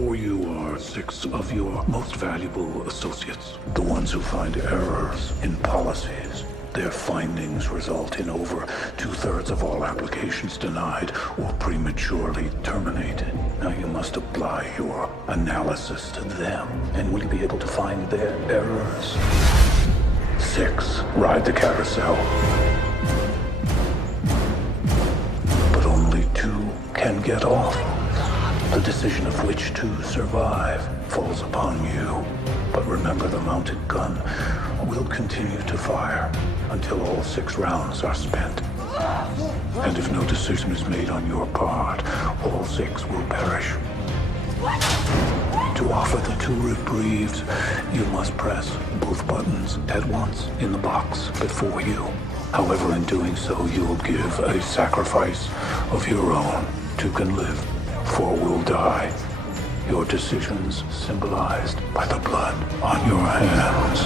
Before you are 6 of your most valuable associates, the ones who find errors in policies. Their findings result in over 2/3 of all applications denied or prematurely terminated. Now you must apply your analysis to them, and will you be able to find their errors? 6, ride the carousel. But only 2 can get off. The decision of which to survive falls upon you. But remember, the mounted gun will continue to fire until all 6 rounds are spent. And if no decision is made on your part, all 6 will perish. To offer the 2 reprieves, you must press both buttons at once in the box before you. However, in doing so, you'll give a sacrifice of your own. 2 can live, 4 will die. Your decisions symbolized by the blood on your hands.